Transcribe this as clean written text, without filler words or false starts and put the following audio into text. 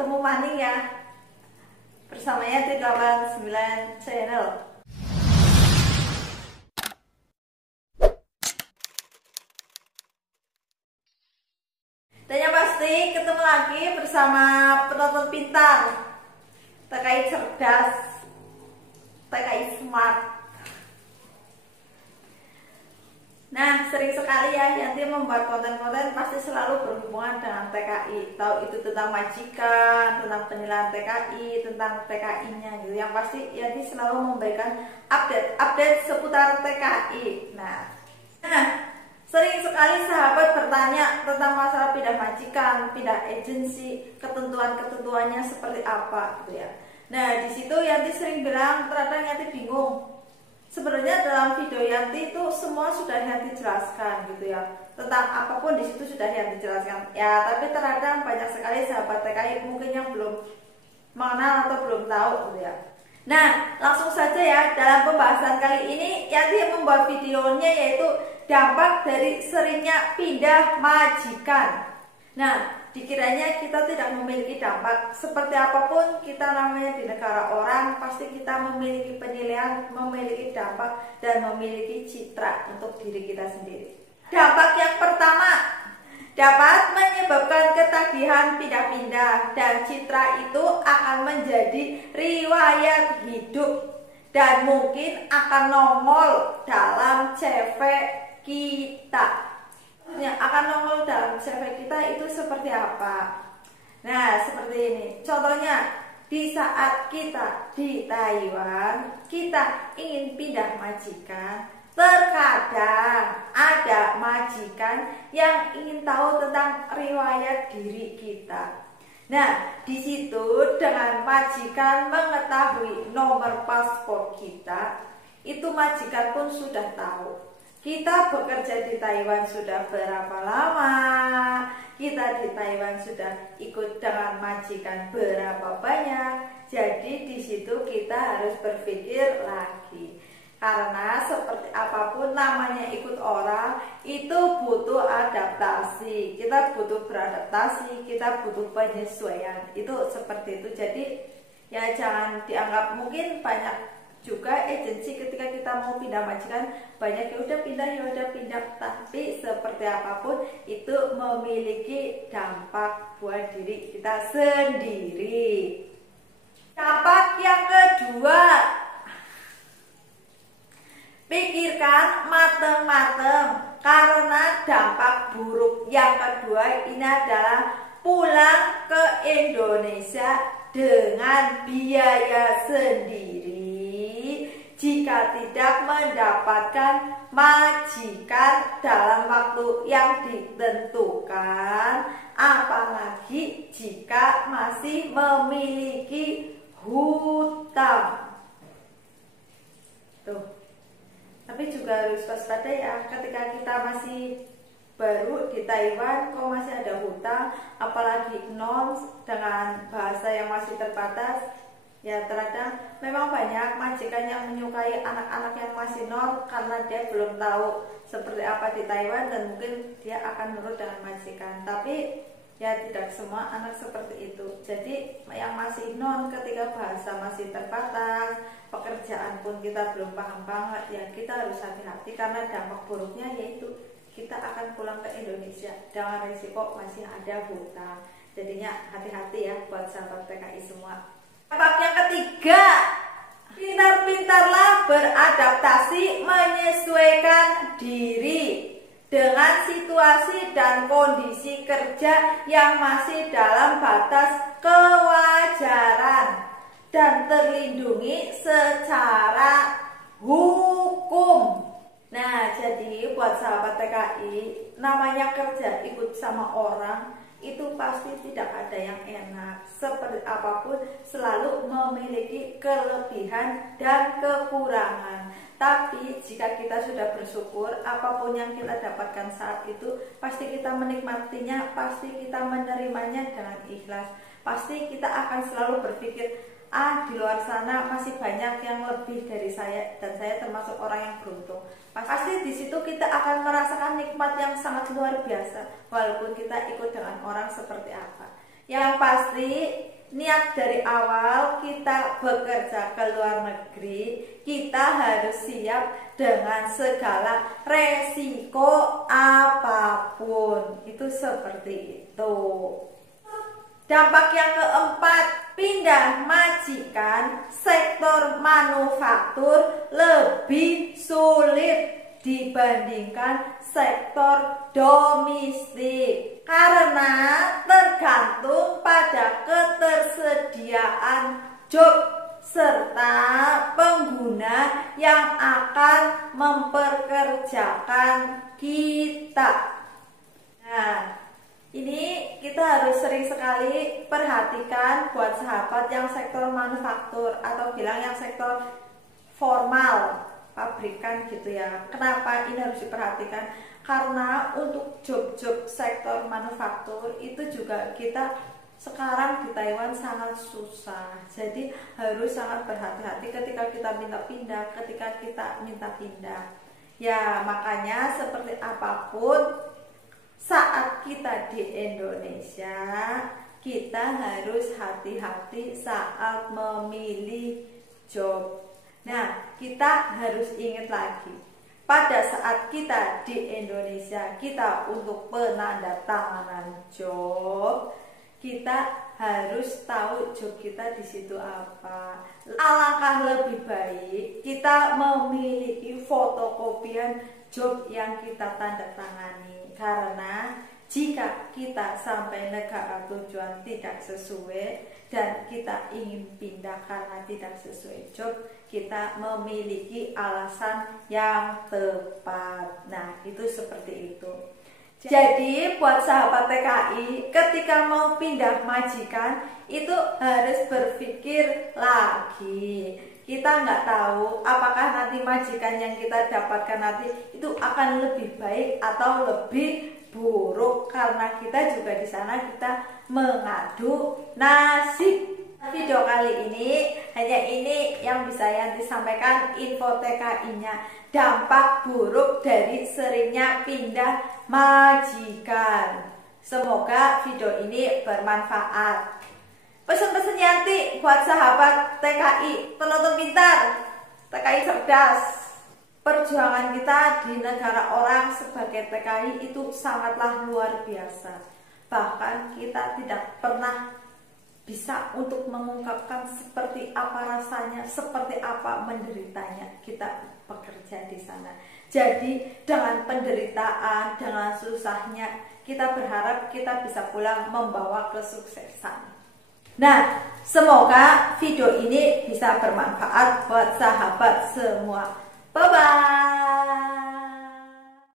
ketemu maning ya bersama Yanti 89 Channel. Dan yang pasti ketemu lagi bersama penonton pintar, TKI cerdas, TKI smart. Nah, sering sekali ya Yanti membuat konten-konten pasti selalu berhubungan dengan TKI. Tahu itu tentang majikan, tentang penilaian TKI, tentang TKI-nya gitu. Yang pasti Yanti selalu memberikan update seputar TKI. Nah, sering sekali sahabat bertanya tentang masalah pindah majikan, pindah agensi, ketentuan-ketentuannya seperti apa gitu ya. Nah, di situ Yanti sering bilang, terkadang Yanti bingung. Sebenarnya dalam video Yanti itu semua sudah Yanti jelaskan gitu ya. Tentang apapun di situ sudah Yanti jelaskan. Ya, tapi terkadang banyak sekali sahabat TKI mungkin yang belum mengenal atau belum tahu gitu ya. Nah, langsung saja ya dalam pembahasan kali ini Yanti membuat videonya yaitu dampak dari seringnya pindah majikan. Nah, dikiranya kita tidak memiliki dampak seperti apapun kita namanya di negara orang, pasti kita memiliki penilaian, memiliki dampak dan memiliki citra untuk diri kita sendiri. Dampak yang pertama dapat menyebabkan ketagihan pindah-pindah dan citra itu akan menjadi riwayat hidup dan mungkin akan nongol dalam CV kita. Yang akan nongol dalam CV kita itu seperti apa? Nah, seperti ini. Contohnya, di saat kita di Taiwan, kita ingin pindah majikan, terkadang ada majikan yang ingin tahu tentang riwayat diri kita. Nah, di situ dengan majikan mengetahui nomor paspor kita, itu majikan pun sudah tahu. Kita bekerja di Taiwan sudah berapa lama? Kita di Taiwan sudah ikut dengan majikan berapa banyak? Jadi di situ kita harus berpikir lagi. Karena seperti apapun namanya ikut orang, itu butuh adaptasi. Kita butuh beradaptasi, kita butuh penyesuaian. Itu seperti itu. Jadi ya jangan dianggap, mungkin banyak juga agensi ketika kita mau pindah majikan banyak ya udah pindah, tapi seperti apapun itu memiliki dampak buat diri kita sendiri. Dampak yang kedua, pikirkan mateng-mateng karena dampak buruk yang kedua ini adalah pulang ke Indonesia dengan biaya sendiri jika tidak mendapatkan majikan dalam waktu yang ditentukan, apalagi jika masih memiliki hutang. Tuh. Tapi juga harus waspada ya, ketika kita masih baru di Taiwan kok masih ada hutang, apalagi non dengan bahasa yang masih terbatas. Ya, terkadang memang banyak majikan yang menyukai anak-anak yang masih nol karena dia belum tahu seperti apa di Taiwan dan mungkin dia akan nurut dengan majikan. Tapi ya tidak semua anak seperti itu. Jadi yang masih non ketika bahasa masih terbatas, pekerjaan pun kita belum paham banget, ya kita harus hati-hati karena dampak buruknya yaitu kita akan pulang ke Indonesia dengan risiko masih ada hutang. Jadinya hati-hati ya buat sahabat TKI semua. Dampak yang ketiga, pintar-pintarlah beradaptasi, menyesuaikan diri dengan situasi dan kondisi kerja yang masih dalam batas kewajaran dan terlindungi secara hukum. Nah, jadi buat sahabat TKI, namanya kerja ikut sama orang itu pasti tidak ada yang enak. Seperti apapun selalu memiliki kelebihan dan kekurangan. Tapi jika kita sudah bersyukur, apapun yang kita dapatkan saat itu, pasti kita menikmatinya, pasti kita menerimanya dengan ikhlas. Pasti kita akan selalu berpikir, di luar sana masih banyak yang lebih dari saya dan saya termasuk orang yang beruntung. Pasti di situ kita akan merasakan nikmat yang sangat luar biasa walaupun kita ikut dengan orang seperti apa. Yang pasti niat dari awal kita bekerja ke luar negeri, kita harus siap dengan segala resiko apapun. Itu seperti itu. Dampak yang keempat, pindah majikan, sektor manufaktur lebih sulit dibandingkan sektor domestik karena tergantung pada ketersediaan job serta pengguna yang akan mempekerjakan kita. Nah, ini kita harus sering sekali perhatikan buat sahabat yang sektor manufaktur atau bilang yang sektor formal, pabrikan gitu ya. Kenapa ini harus diperhatikan? Karena untuk job-job sektor manufaktur itu juga kita sekarang di Taiwan sangat susah. Jadi harus sangat berhati-hati ketika kita minta pindah, ketika kita minta pindah. Ya, makanya seperti apapun saat kita di Indonesia, kita harus hati-hati saat memilih job. Nah, kita harus ingat lagi, pada saat kita di Indonesia, kita untuk penandatanganan job, kita harus tahu job kita di situ apa. Alangkah lebih baik kita memiliki fotokopian job yang kita tanda tangani. Karena jika kita sampai negara tujuan tidak sesuai dan kita ingin pindah karena tidak sesuai job, kita memiliki alasan yang tepat. Nah, itu seperti itu. Jadi buat sahabat TKI, ketika mau pindah majikan itu harus berpikir lagi. Kita nggak tahu apakah nanti majikan yang kita dapatkan nanti itu akan lebih baik atau lebih buruk, karena kita juga di sana kita mengadu nasib. Video kali ini hanya ini yang bisa Yanti sampaikan info TKI-nya, dampak buruk dari seringnya pindah majikan. Semoga video ini bermanfaat. Pesan-pesan Yanti buat sahabat TKI, penonton pintar, TKI cerdas. Perjuangan kita di negara orang sebagai TKI itu sangatlah luar biasa. Bahkan kita tidak pernah bisa untuk mengungkapkan seperti apa rasanya, seperti apa menderitanya kita bekerja di sana. Jadi dengan penderitaan, dengan susahnya, kita berharap kita bisa pulang membawa kesuksesan. Nah, semoga video ini bisa bermanfaat buat sahabat semua. Bye-bye.